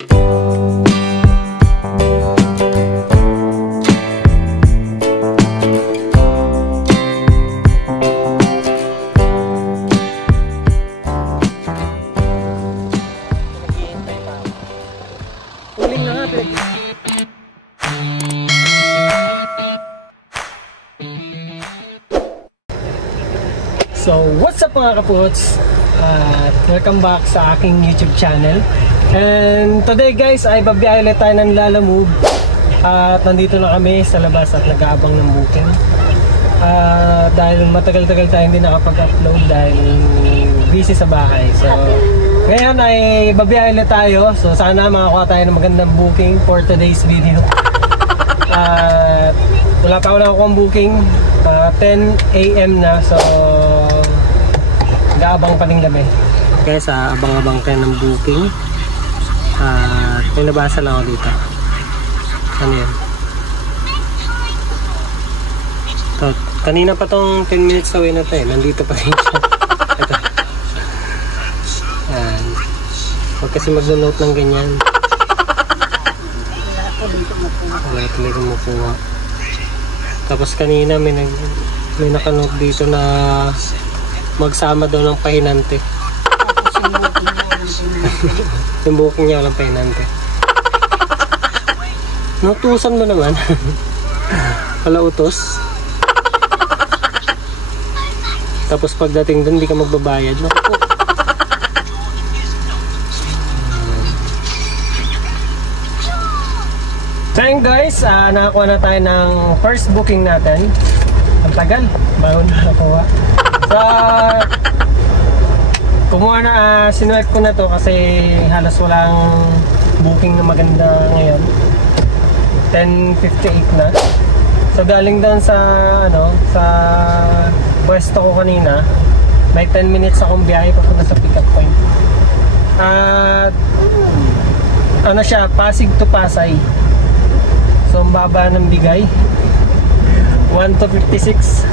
So, what's up mga kaputs? Welcome back sa aking YouTube channel. And today guys, ay babiyahe ulit tayo ng Lalamove. At nandito na kami sa labas at nag-aabang ng booking. Dahil matagal-tagal tayo hindi nakapag-upload dahil busy sa bahay. So, ngayon ay babiyahe ulit tayo. So, sana makakuha tayo ng magandang booking for today's video. Wala pa akong booking. 10 AM na, so gaabang pa rin gabi. Guys, abang-abang kayo ng booking. May nabasa lang ako dito. Ano yan? Kanina pa tong 10 minutes away na tayo. Nandito pa rin siya. Ito. Yan. Huwag kasi mag-note ng ganyan. Wala talaga makuha. Tapos kanina may nakanote dito na magsama daw ng pahinante. Yung booking niya walang pahinante. Nutusan mo naman. Wala utos. Tapos pagdating doon hindi ka magbabayad. Naku. So yun guys, nakakuha na tayo ng first booking natin. Ang tagal, bago na nakuha. So, kumuha na, sinuwep ko na to kasi halos walang booking na maganda ngayon. 10:58 na. So galing doon sa, sa pwesto ko kanina. May 10 minutes akong biyahe papunta sa pick up point. At, siya, Pasig to Pasay. So, ang baba ng bigay 1 to 56.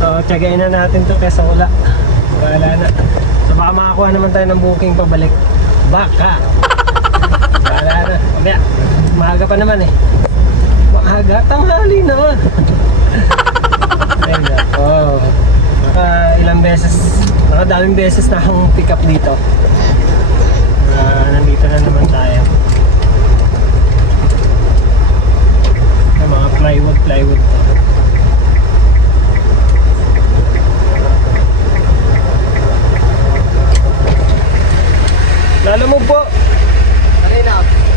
So, tiyagain na natin to kesa wala. Wala na. So, baka makakuha naman tayo ng booking pabalik. Baka. Wala na. Mamaya, maaga pa naman eh. Maaga? Tanghali naman. Ayun na. Oh. Nakadaming beses na akong pick up dito. Nandito na naman tayo. Mga plywood to. Lalamove po.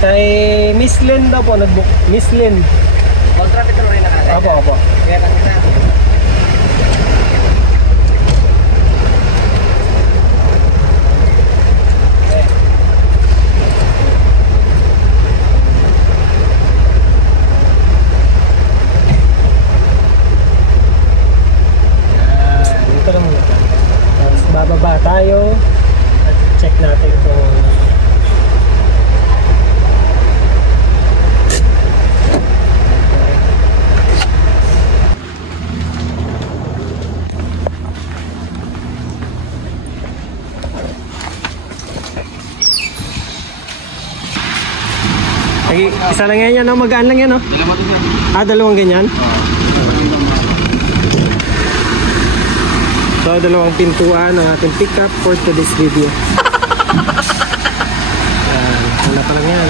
Kay Miss Lynn daw po nag-book. Miss Lynn. Kontrapit na rin nakasaya. Opo. Kaya kanina. Bababa tayo at check natin kung isa lang yan, magaan lang yan, no? Dalawang ganyan? So, dalawang pintuan ang ating pick up for today's video. Wala pa lang yan.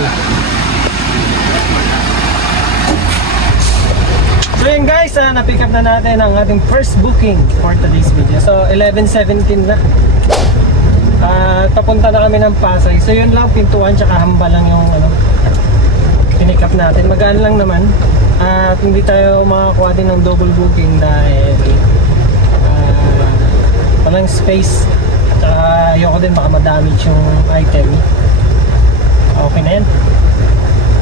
So yun guys, na-pick up na natin ang ating first booking for today's video. So 11:17 na. Papunta na kami ng Pasay. So yun lang, pintuan tsaka hamba lang yung pinick up natin. Magaan lang naman. At hindi tayo makakuha din ng double booking dahil walang space. Tsaka ayoko din baka ma-damage yung item. Okay na yan.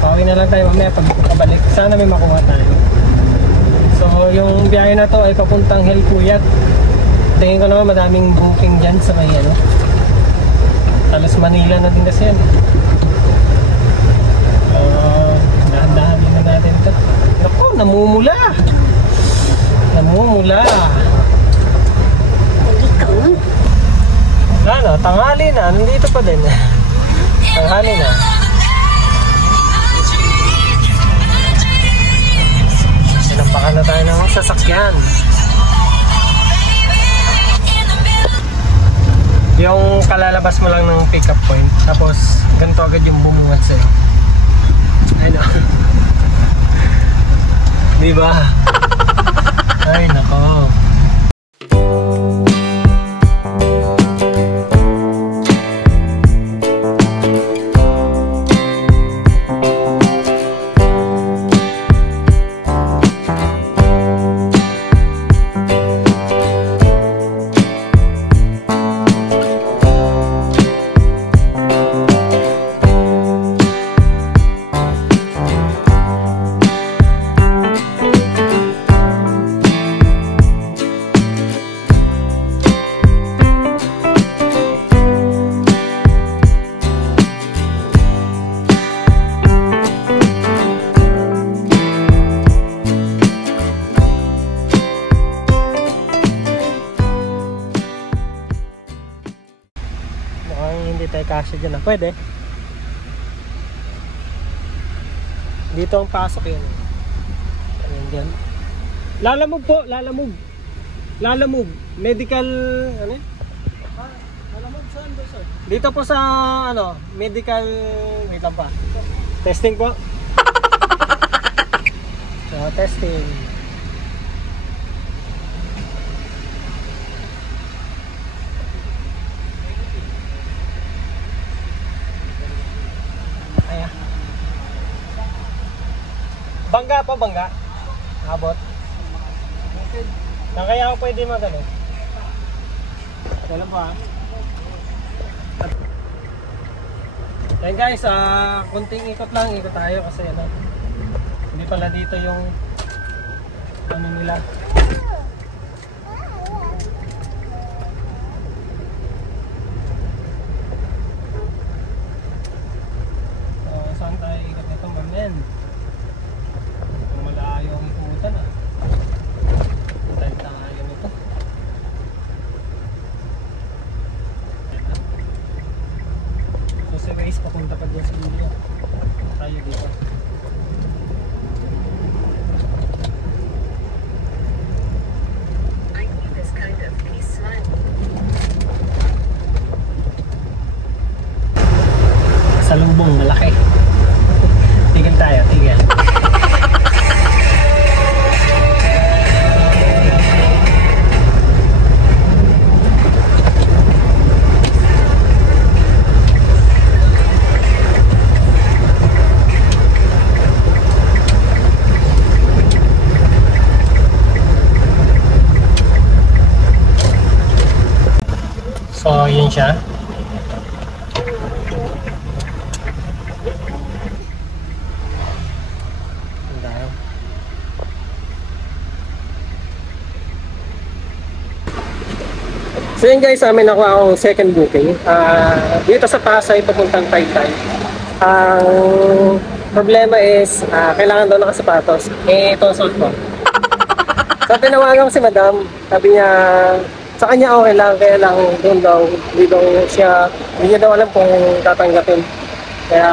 Pauwi na lang tayo mamaya pag pabalik. Sana may makuha tayo. So yung biyahe na to ay papuntang Helpuyat. Tingin ko naman madaming booking dyan sa may Talos Manila na din kasi yan. Dahan-dahan din na natin ito. Naku, namumula. Tanghali na, nandito pa din. Tanghali na. Sinampakan na tayo ng sasakyan. Yung kalalabas mo lang ng pick-up point, tapos ganito agad yung bumungat sa'yo. I know. Diba? Ay, nako. Hindi tayo kasya dyan. Pwede. Dito ang pasok yun. Ayan dyan. Lalamog po. Lalamog. Lalamog. Medical... Ano yun? Lalamog saan ba sir? Dito po sa ano, medical... Wait lang pa. Testing po. So, testing. Bangga po, bangga. Abot. Kaya ako pwede magano. Alam po ha. Then guys, kunting ikot lang, ikot tayo kasi ano. Hindi pala dito yung ano nila. So, saan tayo ikot nito, mamen? Malayo ang ikutan ah. Tayo tayo nito. So si Waze papunta pa dyan sa video. Tayo dito. I need this kind of peace smile. Salubong malaki. Tigil tayo, tigil. So, yun siya. So yun guys, amin ako ang second booking. Dito sa Pasay, papuntang Taytay. Ang problema is, kailangan daw nakasapatos. Eh, ito ang suot ko. So tinawagan ko si madam, sabi niya, sa kanya okay lang, kaya lang doon daw, hindi niya daw alam kung tatanggapin. Kaya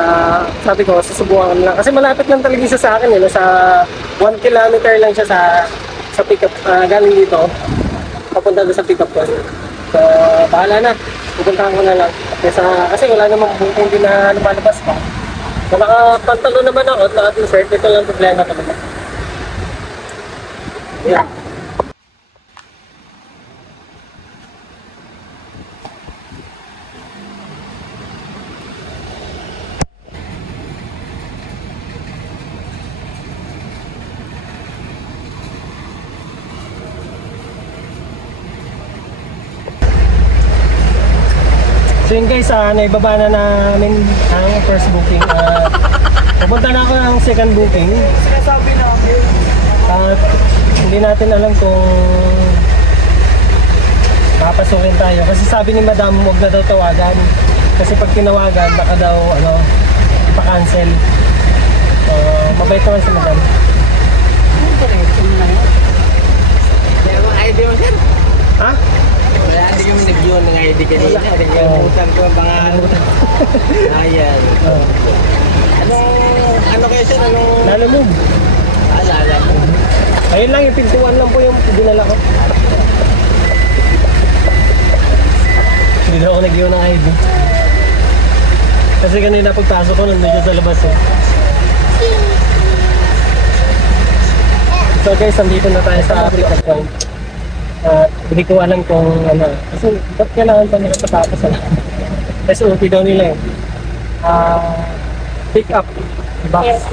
sabi ko, susubukan lang. Kasi malapit lang talaga siya sa akin, sa 1 kilometer lang siya sa pick-up, galing dito, papunta doon sa pick-up ko. So, bahala na. Pupuntahan ko na lang. Kasi wala namang hindi na lumalabas pa. So, nakapantalo naman ako at naka-t-shirt. Ito lang problema talaga. Yeah. So yun guys, naibaba na namin ang first booking. Pupunta na ako ng second booking. Sinasabi na At hindi natin alam kung papasukin tayo. Kasi sabi ni madam, huwag na daw tawagan. Kasi pag tinawagan, baka daw ipa-cancel. So, mabait naman si madam. Ano ba rin? Ano lang yun? Kaya mga ID mo sir? Ha? Wala, hindi kami nag-yun ng ID kanina. Nag-yun ko ang pangalan. Ayan. Oh. Ano kayo sir? Anong... Lalamove. Alala mo. Ayun lang, yung pintuan lang po yung dinala ko. Hindi na ako nag-iwan ng ID. Kasi kanina pagpasok ko, nandun siya sa labas eh. So guys, nandito na tayo sa pick-up point. Hindi ko alam kung ano. Kasi ba't kailangan pa nila sapatos ano? SOP daw nila eh. Pick-up box.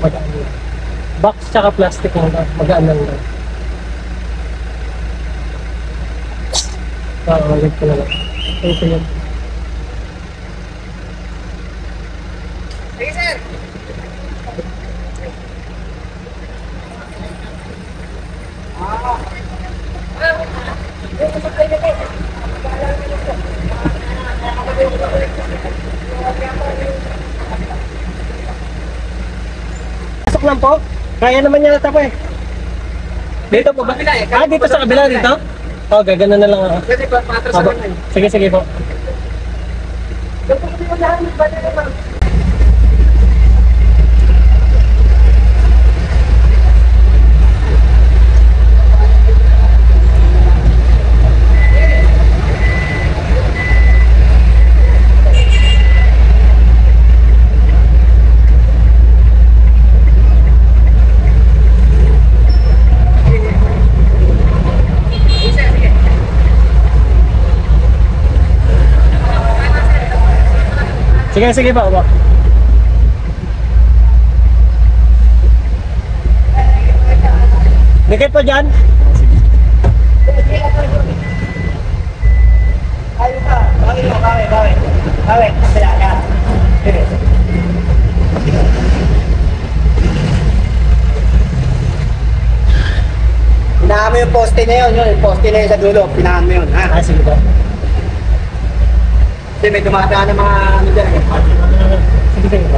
Magaan lang. Box tsaka plastic lang. Magaan lang lang. Ulit ko na lang. Ito yun. Sige sir! Pasok lang po. Kaya naman niya nata po eh. Dito po ba? Dito sa kabila dito? Oo, gagana na lang ako. Pwede ba patras Aba, naman? sige, sige po. Sige, sige po. Aba. Dikit po dyan. Ayun ka! Bawi! Kaya, yan. Sige. Pinahan mo yung poste na yun, yung poste na yun sa dulo, pinahan mo yun, ha? Sige po. Kasi may dumadaan ng mga ano dyan. Sige, sige po.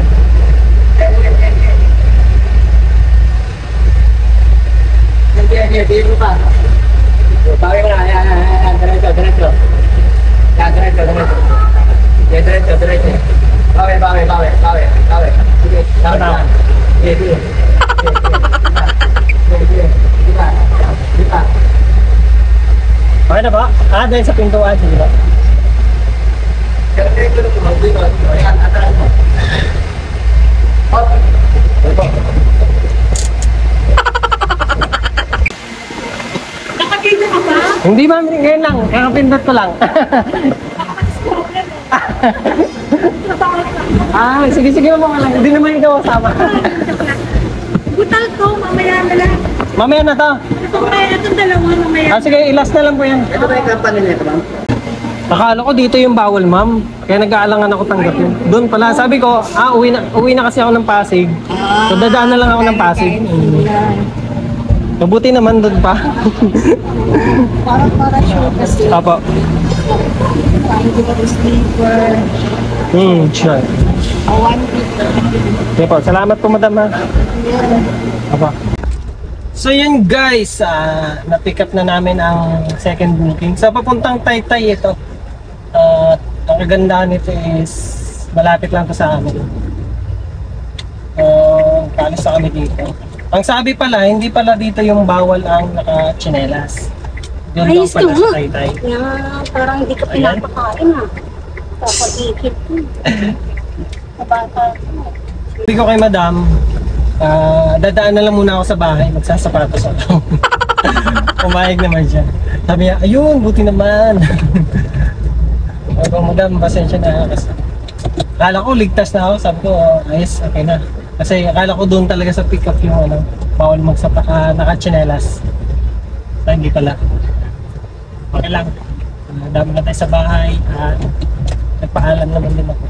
Hindi mo pa. Bawi mo na, yan, diretso. Yan, diretso. Bawi. Sige, tama. Sige. Diba? Okay na ba? Dahil sa pintuan. Sige po. Ayan, atras mo. Nakakita ka ba? Hindi ba? Ngayon lang. Kakapindot ko lang. Sige mo lang. Hindi naman ikaw kasama. Butal to, mamaya na lang. Mamaya na to. Itong dalawa mamaya. Sige, ilas na lang po yan. Ito ba yung company nito, ma'am? Akala ko dito yung bawal, ma'am. Kaya nag-aalangan ako tanggapin. Doon pala. Sabi ko, uwi na kasi ako ng Pasig. So, dadaan na lang ako ng Pasig. Mabuti naman doon pa. Para sure kasi. Apo. Hindi ko sleeper. Sure. 1 week. Okay po. Salamat po, madam ha. Apo. So yun guys, na-pick up na namin ang second booking. Sa papuntang Taytay ito. Ang kagandahan nito is malapit lang to sa amin. Kalis na kami dito. Ang sabi pala, hindi pala dito yung bawal ang naka-tsinelas. Doon daw pala sa Taytay. Parang hindi ka pinapakain ah. Kapag-ikit ko. Mabata ko. Sabi ko kay madam, dadaan na lang muna ako sa bahay, magsasapatos ako. Pumayag naman siya. Sabi niya, ayun, buti naman. Sabi ko, madam, pasensya na. Kasi akala ko ligtas na ako, sabi ko, ayos, okay na. Kasi akala ko doon talaga sa pick-up yung bawal naka-tsinelas. So, hindi pala. Okay lang. Dami na tayo sa bahay. Nagpaalam naman din ako.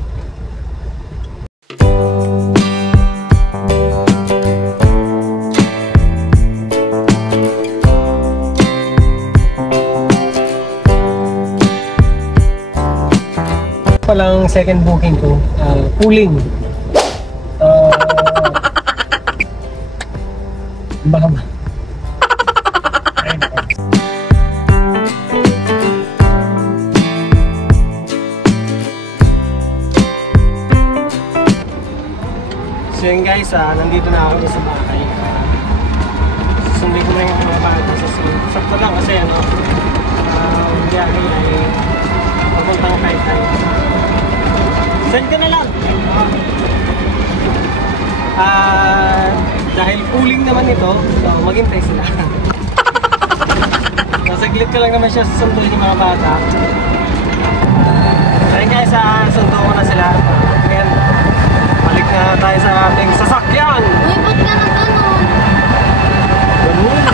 Palang second booking ko, pooling. Baka ba? Ayun ako. So yun guys, nandito na ako sa bahay. Susundin ko na yung mga bata sa school. Sakto lang kasi ano, biyahe ay papuntang Taytay. Send ka na lang! Dahil cooling naman ito, so maghintay sila. Nasaglit ko lang naman siya susunduin yung mga bata. So yun guys, sundo ko na sila. Again, balik na tayo sa ating sasakyan! Uy, ba't ka na gano'n? Ganun!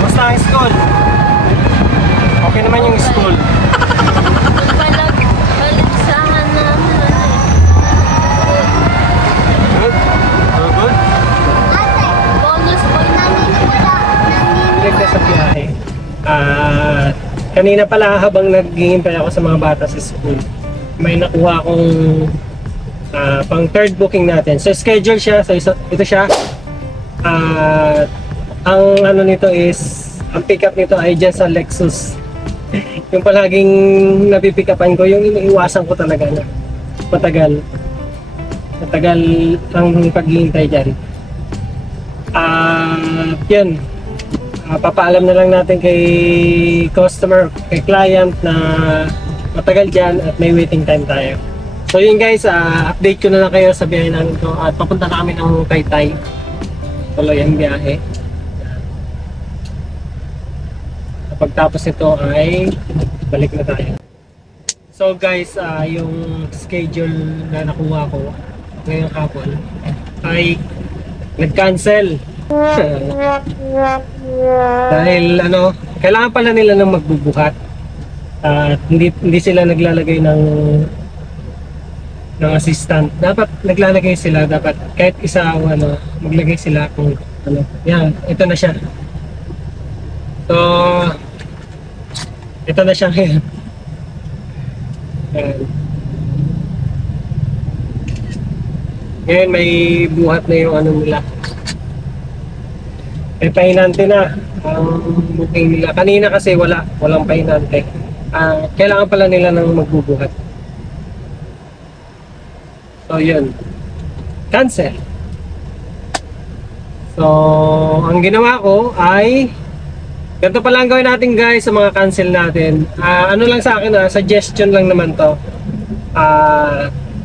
Kumusta ang school? Okay naman yung school. Baligsahan namin. Good? Oh, good? Bonus po Balik na sa biyahe. Kanina pala habang naghihintay ako sa mga bata sa school, may nakuha akong pang third booking natin. So schedule siya, so ito siya. Ang ano nito is, ang pick up nito ay dyan sa Lexus. Yung palaging napipikapan ko, yung iniiwasan ko talaga na matagal ang paghihintay dyan. Yun, papaalam na lang natin kay customer, kay client na matagal dyan at may waiting time tayo. So yun guys, update ko na lang kayo sa biyahe namin to at papunta na kami ng Taytay. Tuloy ang biyahe. Pagtapos nito ay balik na tayo. So guys, yung schedule na nakuha ko ngayong hapon ay nag-cancel. Dahil ano, kailangan pala nila ng magbubuhat. Hindi sila naglalagay ng assistant. Dapat naglalagay sila, dapat kahit isa ano, maglagay sila kung ano. Yan, ito na siya. So ito na siya ngayon. Ngayon may buhat na yung ano nila. May pahinante na ang booking nila. Kanina kasi walang pahinante. Kailangan pala nila ng magbubuhat. So yun, cancel. So ang ginawa ko ay ganito pala ang gawin natin guys sa mga cancel natin. Ano lang sa akin, suggestion lang naman to.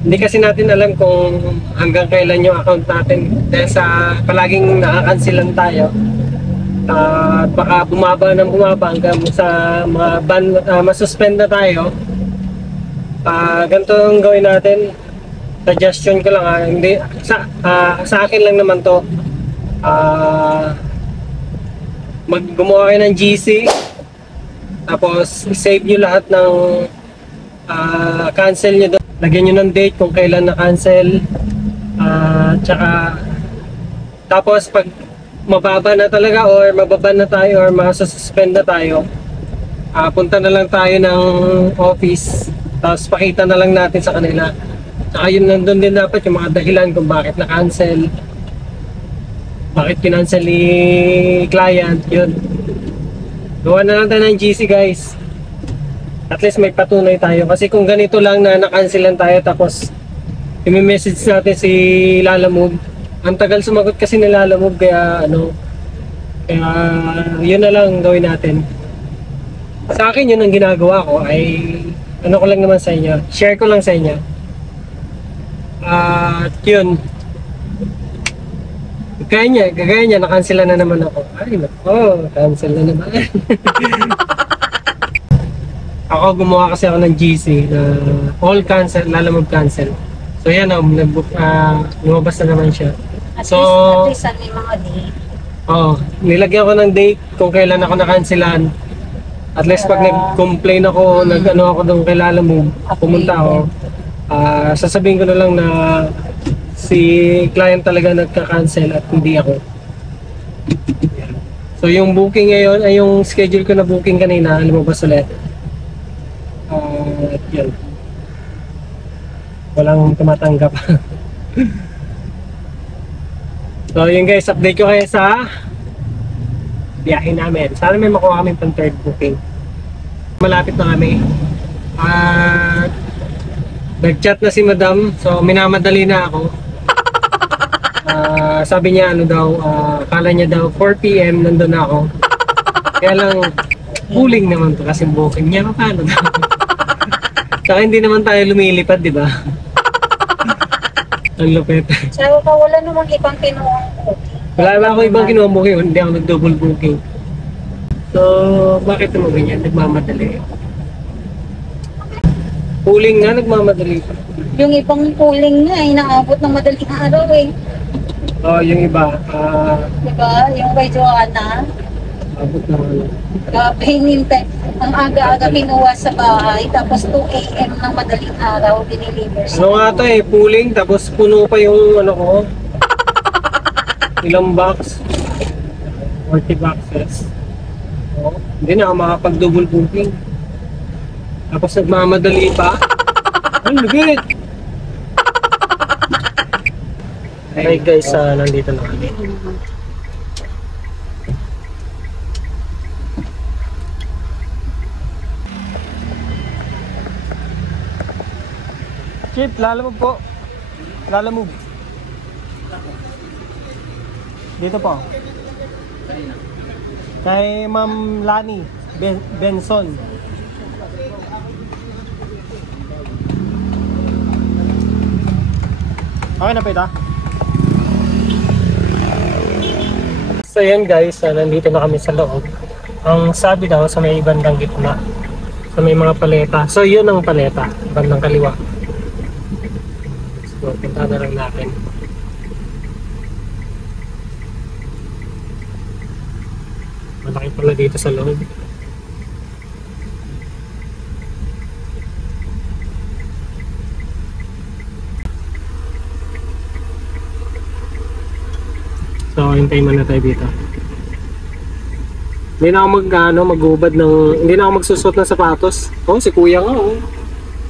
Hindi kasi natin alam kung hanggang kailan yung account natin. Dahil sa palaging nakakancelan tayo. Baka bumaba hanggang sa mga ban, masuspend na tayo. Ganito ang gawin natin. Suggestion ko lang hindi, sa akin lang naman to. Gumawa kayo ng GC, tapos save nyo lahat ng cancel nyo doon. Lagyan nyo ng date kung kailan na-cancel. Tsaka tapos pag mababa na talaga or mababa na tayo or masususpend na tayo, punta na lang tayo ng office, tapos pakita na lang natin sa kanila. Tsaka yun, nandun din dapat yung mga dahilan kung bakit na-cancel, bakit kinancel ni client, yun. Gawa na lang tayo ng GC guys. At least may patunay tayo. Kasi kung ganito lang na nakancelan tayo tapos i-message natin si Lalamove, ang tagal sumagot kasi ni Lalamove, kaya ano, kaya yun na lang gawin natin. Sa akin yun ang ginagawa ko ay ano ko lang naman sa inyo, share ko lang sa inyo. At yun, gagaya niya, nakansela na naman ako. Ay, cancel na naman. Ako, gumawa kasi ako ng GC na all cancel, Lalamove cancel. So yan, lumabas na naman siya. At So, least may mga day. nilagyan ko ng date kung kailan ako nakanselan. At least pag nag-complain ako, nag-ano ako doon kay Lalamove, pumunta ako, sasabihin ko na lang na si client talaga nagka-cancel at hindi ako. So yung booking ngayon ay yung schedule ko na booking kanina, lumabas ulit. At yun, walang tumatanggap. So yun guys, update ko kayo sa biyahe namin. Sana may makuha kami pang third booking. Malapit na kami. At Nag-chat na si Madam, so minamadali na ako. Sabi niya ano daw, kala niya daw 4 PM nandun na ako. Kaya lang, cooling naman to kasi booking niya. Paano daw? Saka hindi naman tayo lumilipad, di ba? Ang lupit. Sabi ko, wala namang ibang kinuha ko. Wala ba ako ibang kinuha booking? Hindi ako nag-double booking. So, bakit naman ganyan? Nagmamadali. Cooling nga, nagmamadali pa. Yung ibang cooling nga, inaabot ng madaling araw eh. Oh, yung iba, Diba? Yung kay Joanna. abot na ano. Hinintay. Ang aga-aga kinuha sa bahay. Tapos 2 AM ng madaling araw, diniliver Ano nga to eh, cooling, tapos puno pa yung ano ko. Ilang box? 40 boxes. Oh, hindi na ako makapag-double booking. Tapos nagmamadali pa. Ang lugit! Hey guys, nandito na kami. Chip, lalamove po. Lalamove. Dito po. Kay Ma'am Lani Benson. Okay na po ito. So yan guys, nandito na kami sa loob. Ang sabi daw sa may bandang gitna, sa may mga paleta. So yun ang paleta, bandang kaliwa. So punta na lang natin. Malaki pala dito sa loob. So, hintayin muna tayo dito. Hindi na ako maghubad ng, hindi na ako magsusot ng sapatos. Oh, si kuya nga, oh.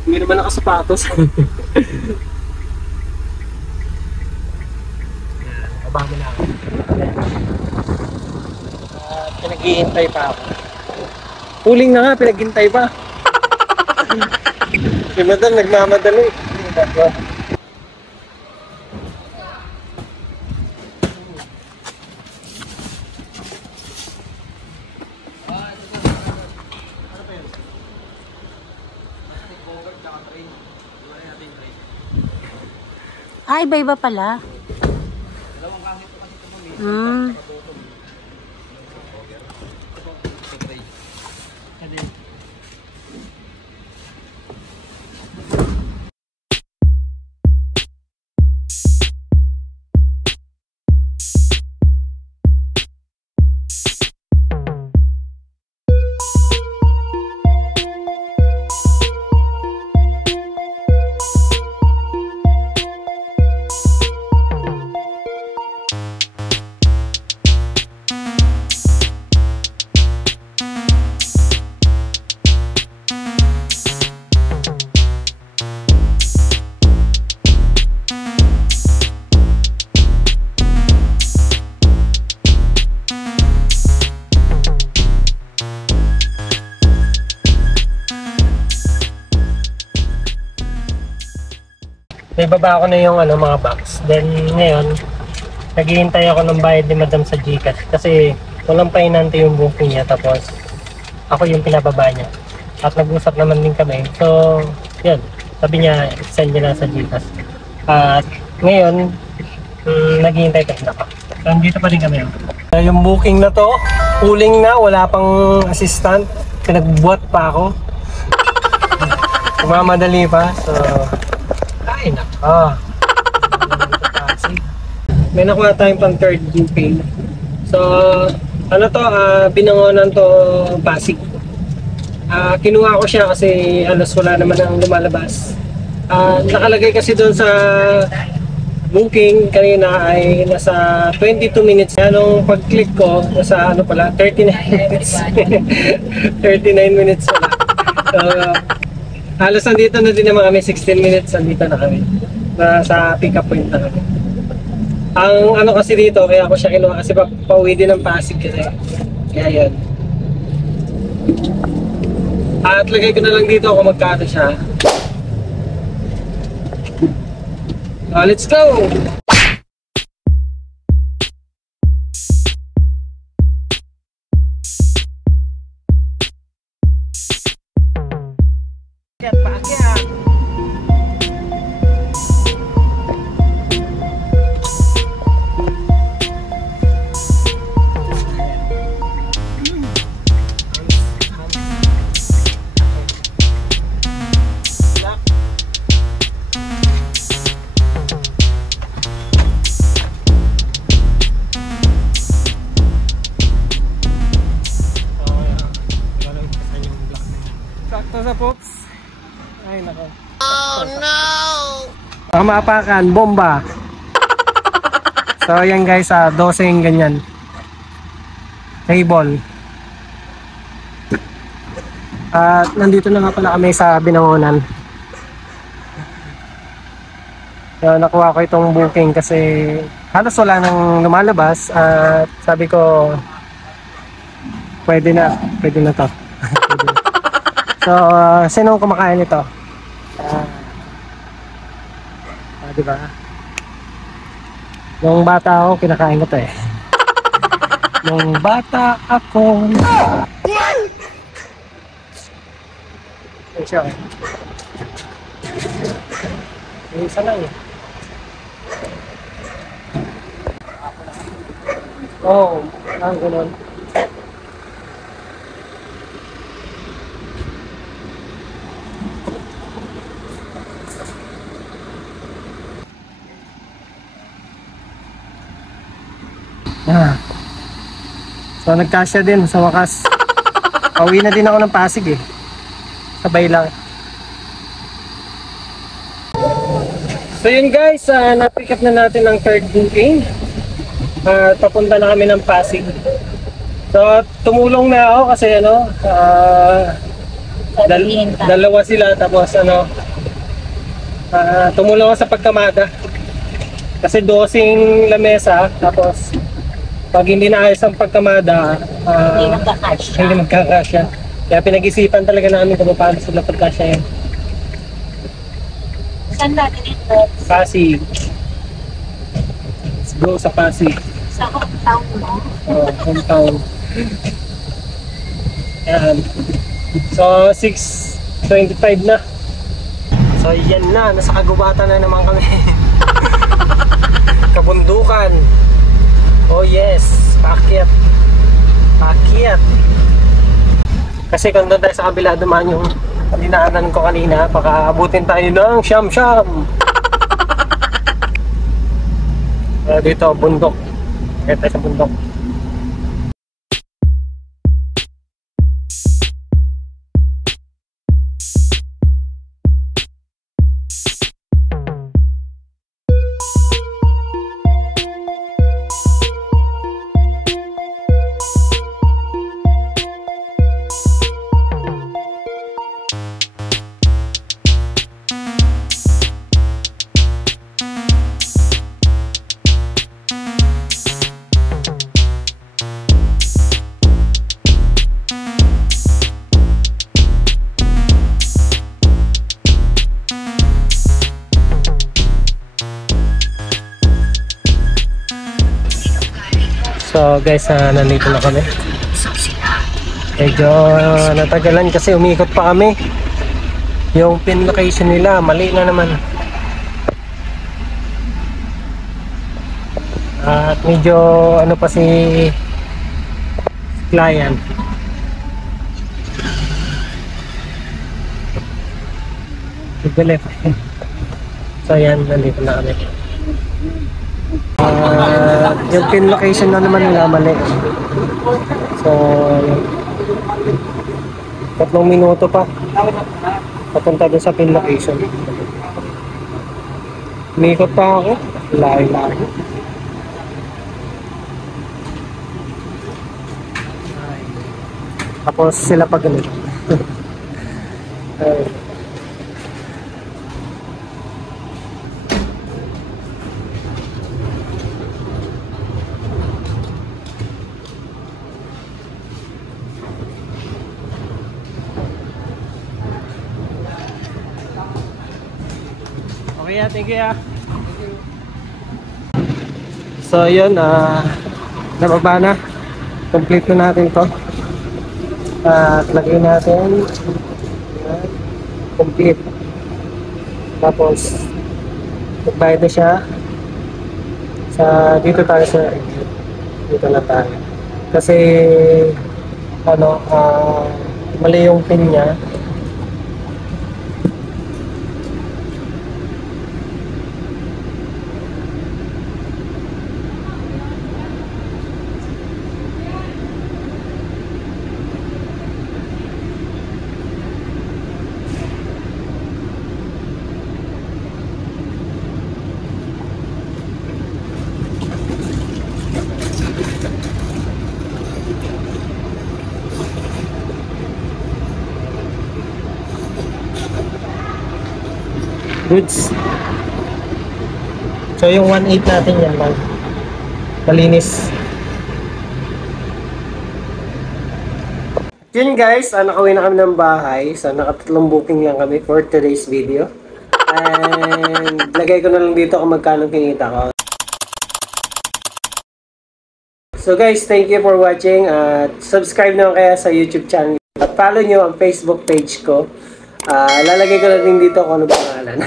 Hindi naman nakasapatos. Kabama na ako. Pinaghihintay pa ako. Huling na nga, pinaghintay pa. Si Madam, nagmamadali. Ay, iba-iba pala. May baba ko na yung mga box. Then ngayon, naghihintay ako ng bayad ni Madam sa GCash kasi walang painante yung booking niya, tapos ako yung pinababa niya. At nag-usap naman din kami. So, yun. Sabi niya, send niya na sa GCash. At ngayon, naghihintay pa rin ako. Nandito pa rin kami. Yung booking na to, huling na, wala pang assistant. Pinagbuhat pa ako. Kumamadali pa. So, ay naka. May nakuha tayong pang third booking. So, ano to, binangonan to Pasig. Kinuha ko siya kasi alas wala naman ang lumalabas. Nakalagay kasi doon sa booking kanina ay nasa 22 minutes. Nung pag-click ko, nasa 39 minutes. 39 minutes pala. So, halos nandito na din naman kami, 16 minutes nandito na kami. Sa pick up point na kami. Ang kasi dito, kaya ako siya kinuha kasi pauwi din ng Pasig kasi. Kaya yun. At lagay ko na lang dito kung magkano siya. Let's go! Paakyat! Sakto sa pops. Ay nako. Oh no! Pamapakan, bomba. So yan guys, 12 yung ganyan. Table. At nandito na nga pala kami sa Binangonan. So nakuha ko itong booking kasi halos wala nang lumalabas at sabi ko pwede na to. So, sino kumakain ito? Diba? Nung bata ako, kinakain ko to eh. Nung bata ako... Siya eh. Isa lang eh. Oo, ang ganun. So nagkasya din sa wakas. Pauwi na din ako ng Pasig eh. Sabay lang. So yun guys, na-pick up na natin ang third booking. Papunta na kami ng Pasig. So tumulong na ako kasi dalawa sila tapos tumulong ako sa pagkamada. Kasi 12 lamesa tapos pag hindi naayos ang pagkamada, hindi magkakasya. Kaya pinag-isipan talaga namin kung paano sila pagkasya yan. Saan natin ito? Pasig. Let's go sa Pasig. Sa hometown mo? Hometown. Yan. So, 6:25 na. So, yan na. Nasa kagubatan na naman kami. Kabundukan. Oh yes, paakyat. Paakyat. Kasi kung doon tayo sa kabila dumaan yung dinaanan ko kanina, baka abutin tayo ng siyam-siyam. Dito, bundok. Kaya tayo sa bundok. So guys, nandito na kami. Medyo natagalan kasi umikot pa kami. Yung pin location nila, mali na naman. At medyo pa si client. Galit. So yan, nandito na kami. Yung pin location na naman nila mali. So 3 minuto pa papunta doon sa pin location. Umikot pa ako, layo-layo. Tapos sila pa ganun. Okay, thank you. So yun, nababa na. Complete na natin to. At lagay natin. Ayan, complete. Tapos, magbayad na siya. Dito tayo sa dito na tayo. Kasi, ano, mali yung pin niya. Goods. So yung 1.8 natin yan lang. Malinis. Yun guys, nakauwi na kami ng bahay. So nakatatlong booking lang kami for today's video. And lagay ko na lang dito kung magkano kinita ko. So guys, thank you for watching. At subscribe naman kaya sa YouTube channel. At follow nyo ang Facebook page ko. Lalagay ko na din dito kung ano pangalan.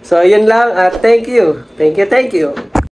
So, yun lang. Thank you. Thank you.